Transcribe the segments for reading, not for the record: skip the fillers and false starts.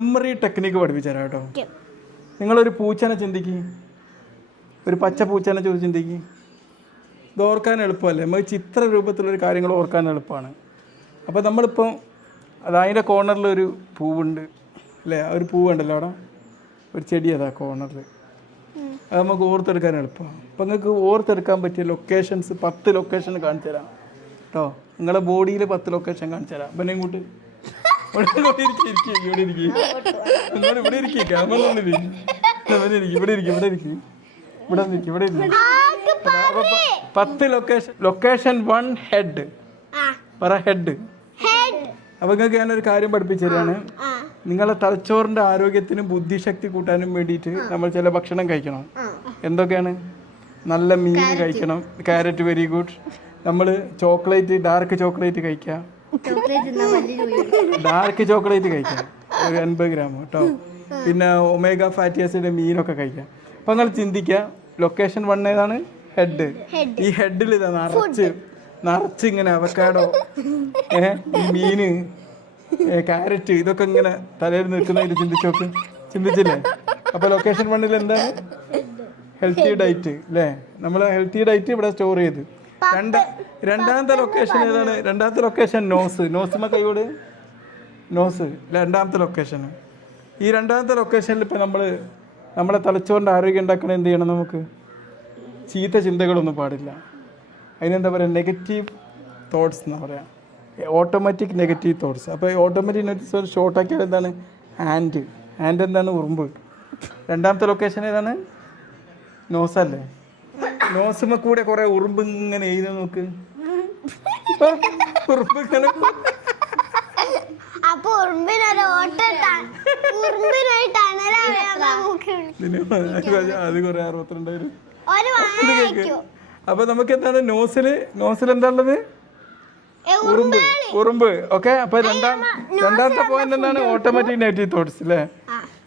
Memory technique പഠിപ്പിച്ചു തരാം കേട്ടോ. നിങ്ങളൊരു പൂച്ചനെ ചിന്തിക്കും, ഒരു പച്ച പൂച്ചനെ ചോദിച്ച് ചിന്തിക്കും. ഇത് ഓർക്കാൻ എളുപ്പമല്ലേ? നമുക്ക് ചിത്ര രൂപത്തിലൊരു കാര്യങ്ങൾ ഓർക്കാൻ എളുപ്പമാണ്. അപ്പോൾ നമ്മളിപ്പോൾ അതിൻ്റെ കോർണറിലൊരു പൂവുണ്ട് അല്ലേ? ആ ഒരു പൂവുണ്ടല്ലോ അവിടെ, ഒരു ചെടി അതാ കോർണറിൽ. അത് നമുക്ക് ഓർത്തെടുക്കാൻ എളുപ്പമാണ്. അപ്പോൾ നിങ്ങൾക്ക് ഓർത്തെടുക്കാൻ പറ്റിയ ലൊക്കേഷൻസ് 10 ലൊക്കേഷൻ കാണിച്ചു തരാം കേട്ടോ. നിങ്ങളുടെ ബോഡിയിൽ 10 ലൊക്കേഷൻ കാണിച്ചു തരാം. പിന്നെ ഇങ്ങോട്ട് ഇവിടെ ഇരിക്കും, ഇവിടെ ഇരിക്കും. 10 ലൊക്കേഷൻ. ലൊക്കേഷൻ 1 ഹെഡ് പറ. ഹെഡ്. അപ്പൊ നിങ്ങൾക്ക് ഞാനൊരു കാര്യം പഠിപ്പിച്ചു തരാണ്. നിങ്ങളെ തലച്ചോറിന്റെ ആരോഗ്യത്തിനും ബുദ്ധിശക്തി കൂട്ടാനും വേണ്ടിയിട്ട് നമ്മൾ ചില ഭക്ഷണം കഴിക്കണം. എന്തൊക്കെയാണ്? നല്ല മീൻ കഴിക്കണം. Carrot very good. നമ്മൾ ചോക്ലേറ്റ്, ഡാർക്ക് ചോക്ലേറ്റ് കഴിക്കാം. ഡാർക്ക് ചോക്ലേറ്റ് കഴിക്കാം, ഒരു 80 ഗ്രാം കേട്ടോ. പിന്നെ ഒമേഗ ഫാറ്റി ആസിഡ് മീനൊക്കെ കഴിക്കാം. അപ്പം നിങ്ങൾ ചിന്തിക്കുക, ലൊക്കേഷൻ 1 ഏതാണ്? ഹെഡ്. ഈ ഹെഡിൽ ഇതാ നിറച്ച് ഇങ്ങനെ അവക്കാഡോ, ഈ മീന്, ക്യാരറ്റ്, ഇതൊക്കെ ഇങ്ങനെ തലയിൽ നിൽക്കുന്നതിൽ ചിന്തിച്ചോക്ക്. ചിന്തിച്ചില്ലേ? അപ്പോൾ ലൊക്കേഷൻ 1 എന്താണ്? ഹെൽത്തി ഡയറ്റ് അല്ലേ? നമ്മൾ ഹെൽത്തി ഡയറ്റ് ഇവിടെ സ്റ്റോർ ചെയ്ത്. രണ്ടാമത്തെ ലൊക്കേഷൻ ഏതാണ്? രണ്ടാമത്തെ ലൊക്കേഷൻ നോസ്. നോസുമ്മ കൈയോട്. നോസ് രണ്ടാമത്തെ ലൊക്കേഷൻ. ഈ രണ്ടാമത്തെ ലൊക്കേഷനിൽ ഇപ്പോൾ നമ്മളെ തലച്ചോറിൻ്റെ ആരോഗ്യം ഉണ്ടാക്കണ എന്ത് ചെയ്യണം? നമുക്ക് ചീത്ത ചിന്തകളൊന്നും പാടില്ല. അതിനെന്താ പറയുക? നെഗറ്റീവ് തോട്ട്സ് എന്നാ പറയാം. Automatic negative thoughts. അപ്പോൾ ഓട്ടോമാറ്റിക് നെഗറ്റീവ് തോട്ട്സ് ഷോർട്ടാക്കിയാൽ എന്താണ്? ഹാൻഡ്. ഹാൻഡ് എന്താണ്? ഉറുമ്പ്. രണ്ടാമത്തെ ലൊക്കേഷൻ ഏതാണ്? നോസല്ലേ? നോസുമ്മ കൂടെ കുറെ ഉറുമ്പ് ഇങ്ങനെ എഴുതി നോക്ക്. ഉറുമ്പ് ഇങ്ങനെ അത് കുറെ 62,000. അപ്പൊ നമുക്ക് എന്താണ് നോസിൽ എന്താണുള്ളത്? ഉറുമ്പ്. ഓക്കെ. അപ്പൊ രണ്ടാമത്തെ പോയിന്റ് എന്താണ്? ഓട്ടോമാറ്റിക് നെഗറ്റീവ് തോട്ട്സ് അല്ലേ?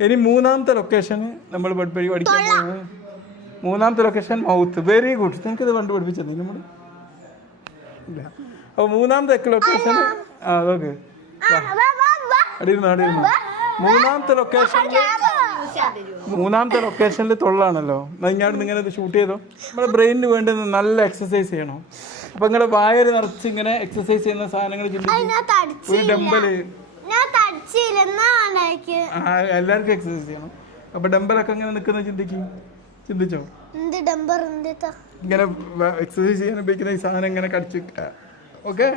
ഇനി മൂന്നാമത്തെ ലൊക്കേഷൻ നമ്മൾ പഠിക്കാൻ പോകുന്നത്. മൂന്നാമത്തെ ലൊക്കേഷൻ മൗത്ത്. Very good. നിങ്ങൾക്ക് ഇത് പഠിപ്പിച്ചത് നമ്മൾ ഇല്ല. അപ്പോൾ മൂന്നാമത്തെ ലൊക്കേഷൻ അതൊക്കെ അടിയിരുന്നു. മൂന്നാമത്തെ ലൊക്കേഷനിൽ തൊള്ളാണല്ലോ. ഞാൻ ഇങ്ങനെ ഷൂട്ട് ചെയ്തോ. നമ്മുടെ ബ്രെയിനിന് വേണ്ടുന്ന നല്ല എക്സസൈസ് ചെയ്യണം. അപ്പൊ നിങ്ങളുടെ വായൽ നിറച്ച് ഇങ്ങനെ എക്സസൈസ് ചെയ്യുന്ന സാധനങ്ങൾ ചിന്തിക്കും. ഒരു ഡംബല് എല്ലാവർക്കും എക്സസൈസ് ചെയ്യണം. അപ്പൊ ഡംബലൊക്കെ ഇങ്ങനെ നിൽക്കുന്ന ചിന്തിച്ചോ? ഇങ്ങനെ എക്സസൈസ് ചെയ്യാൻ ഉപയോഗിക്കുന്ന ഈ സാധനം ഇങ്ങനെ കടിച്ച്. ഓക്കെ.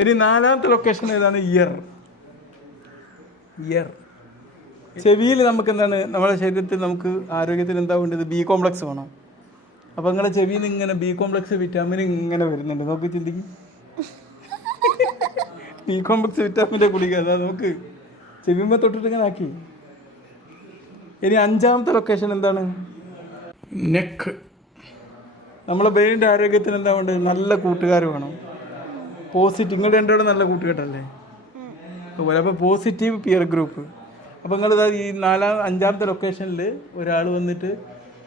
ഇനി നാലാമത്തെ ലൊക്കേഷൻ ഏതാണ്? ഇയർ. ചെവിയിൽ നമുക്ക് എന്താണ്? നമ്മുടെ ശരീരത്തിൽ നമുക്ക് ആരോഗ്യത്തിന് എന്താ വേണ്ടത്? ബി കോംപ്ലക്സ് വേണം. അപ്പം നിങ്ങളുടെ ചെവിയിൽ നിന്ന് ഇങ്ങനെ ബി കോംപ്ലക്സ് വിറ്റാമിൻ ഇങ്ങനെ വരുന്നുണ്ട്. നോക്ക്, ചിന്തിക്കും. ബി കോംപ്ലക്സ് വിറ്റാമിൻ്റെ ഗുളിക അതാ നമുക്ക് ചെവിയുമ്പോൾ തൊട്ടിട്ട് ഇങ്ങനെ ആക്കി. ഇനി അഞ്ചാമത്തെ ലൊക്കേഷൻ എന്താണ്? നെക്ക്. നമ്മളെ ബ്രെയിനിൻ്റെ ആരോഗ്യത്തിന് എന്താ വേണ്ടത്? നല്ല കൂട്ടുകാർ വേണം. പോസിറ്റീവ്. നിങ്ങൾ രണ്ടോടെ നല്ല കൂട്ടുകെട്ടല്ലേ? അതുപോലെ അപ്പോൾ പോസിറ്റീവ് പിയർ ഗ്രൂപ്പ്. അപ്പോൾ നിങ്ങളിതാ ഈ അഞ്ചാമത്തെ ലൊക്കേഷനിൽ ഒരാൾ വന്നിട്ട്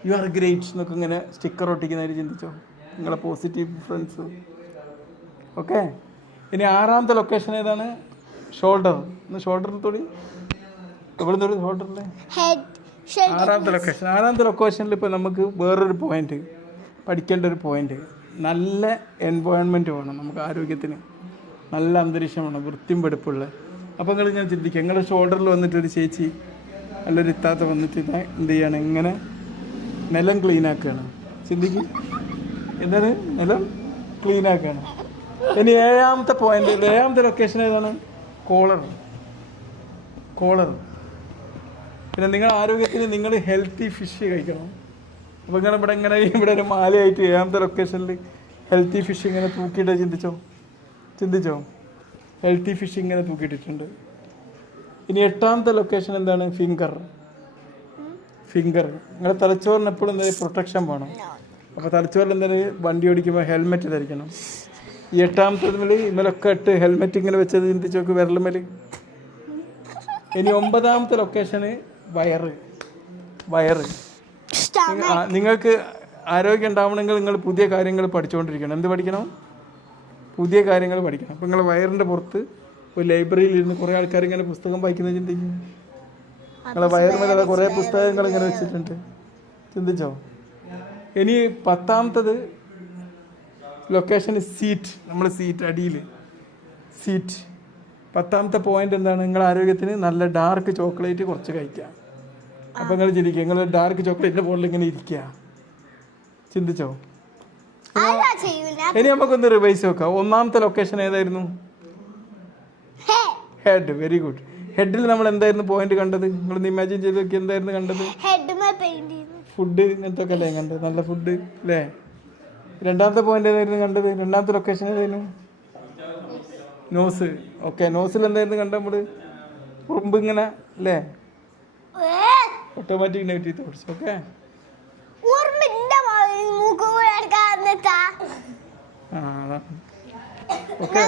യു ആർ ഗ്രേറ്റ് എന്നൊക്കെ ഇങ്ങനെ സ്റ്റിക്കർ ഒട്ടിക്കുന്നതിന് ചിന്തിച്ചോ? നിങ്ങളെ പോസിറ്റീവ് ഫ്രണ്ട്സ്. ഓക്കെ. ഇനി ആറാമത്തെ ലൊക്കേഷൻ ഏതാണ്? ഷോൾഡർ. ഷോൾഡറിൽ തൊടി. ഇവിടെ തൊടി ഷോൾഡറിൽ. ആറാമത്തെ ലൊക്കേഷനിൽ ഇപ്പോൾ നമുക്ക് വേറൊരു പോയിന്റ് പഠിക്കേണ്ട ഒരു പോയിന്റ്. നല്ല എൻവയോൺമെൻറ്റ് വേണം നമുക്ക് ആരോഗ്യത്തിന്. നല്ല അന്തരീക്ഷം വേണം, വൃത്തിയും വെടുപ്പുള്ള. അപ്പോൾ നിങ്ങൾ ഞാൻ ചിന്തിക്കുക, നിങ്ങളുടെ ഷോൾഡറിൽ വന്നിട്ട് ഒരു ചേച്ചി നല്ലൊരു ഇത്താത്ത വന്നിട്ട് എന്ത് ചെയ്യാണ്? ഇങ്ങനെ നിലം ക്ലീനാക്കുകയാണ്. ചിന്തിക്കും. എന്താണ്? നിലം ക്ലീനാക്കുകയാണ്. ഇനി ഏഴാമത്തെ പോയിന്റ്, ഏഴാമത്തെ ലൊക്കേഷൻ ഏതാണ്? കോളർ. പിന്നെ നിങ്ങളുടെ ആരോഗ്യത്തിന് നിങ്ങൾ ഹെൽത്തി ഫിഷ് കഴിക്കണം. അപ്പോൾ ഇവിടെ ഒരു മാലയായിട്ട് ഏഴാമത്തെ ലൊക്കേഷനിൽ ഹെൽത്തി ഫിഷ് ഇങ്ങനെ തൂക്കിയിട്ട് ചിന്തിച്ചോ? ഹെൽത്തി ഫിഷ് ഇങ്ങനെ തൂക്കിയിട്ടിട്ടുണ്ട്. ഇനി എട്ടാമത്തെ ലൊക്കേഷൻ എന്താണ്? ഫിംഗർ. നിങ്ങളുടെ തലച്ചോറിന് എപ്പോഴും എന്തായാലും പ്രൊട്ടക്ഷൻ വേണം. അപ്പോൾ തലച്ചോറിൽ എന്തായാലും വണ്ടി ഓടിക്കുമ്പോൾ ഹെൽമെറ്റ് ധരിക്കണം. ഈ എട്ടാമത്തെ ഇന്നലൊക്കെ ഇട്ട് ഹെൽമെറ്റ് ഇങ്ങനെ വെച്ചത് ചിന്തിച്ച് നോക്ക്, വിരലുമേൽ. ഇനി ഒമ്പതാമത്തെ ലൊക്കേഷന് വയറ്. നിങ്ങൾക്ക് ആരോഗ്യം ഉണ്ടാവണമെങ്കിൽ നിങ്ങൾ പുതിയ കാര്യങ്ങൾ പഠിച്ചുകൊണ്ടിരിക്കണം. എന്ത് പഠിക്കണം? പുതിയ കാര്യങ്ങൾ പഠിക്കണം. അപ്പോൾ നിങ്ങൾ വയറിൻ്റെ പുറത്ത് ഒരു ലൈബ്രറിയിൽ ഇരുന്ന് കുറേ ആൾക്കാർ ഇങ്ങനെ പുസ്തകം വായിക്കുന്നത് ചിന്തിക്കും. നിങ്ങളെ വയറുമേലെ കുറേ പുസ്തകങ്ങൾ ഇങ്ങനെ വെച്ചിട്ടുണ്ട്. ചിന്തിച്ചോ? ഇനി 10ാമത്തത് ലൊക്കേഷൻ സീറ്റ്. നമ്മൾ സീറ്റ് അടിയിൽ സീറ്റ്. 10ാമത്തെ പോയിന്റ് എന്താണ്? നിങ്ങളുടെ ആരോഗ്യത്തിന് നല്ല ഡാർക്ക് ചോക്ലേറ്റ് കുറച്ച് കഴിക്കുക. അപ്പം നിങ്ങൾ ചിന്തിക്കുക, നിങ്ങൾ ഡാർക്ക് ചോക്ലേറ്റിൻ്റെ മുകളിൽ ഇങ്ങനെ ഇരിക്കുക. ചിന്തിച്ചോ? ഇനി നമുക്കൊന്ന് റിവൈസ് നോക്കാം. 1ാമത്തെ ലൊക്കേഷൻ ഏതായിരുന്നു? ഹെഡ്. Very good. ഹെഡിൽ നമ്മൾ എന്തായിരുന്നു പോയിന്റ് കണ്ടത്? നിങ്ങളൊന്ന് ഇമാജിൻ ചെയ്ത് നോക്കി, എന്തായിരുന്നു കണ്ടത്? ഫുഡ് ഇങ്ങനത്തെ ഒക്കെ അല്ലേ കണ്ടത്? നല്ല ഫുഡ് അല്ലേ? 2ാമത്തെ പോയിന്റ് ഏതായിരുന്നു കണ്ടത്? 2ാമത്തെ ലൊക്കേഷൻ ഏതായിരുന്നു? നോസ്. ഓക്കെ, നോസിൽ എന്തായിരുന്നു കണ്ടത് നമ്മൾ? ഉറുമ്പ് ഇങ്ങനെ അല്ലേ? Automatic negative thoughts. Okay, okay.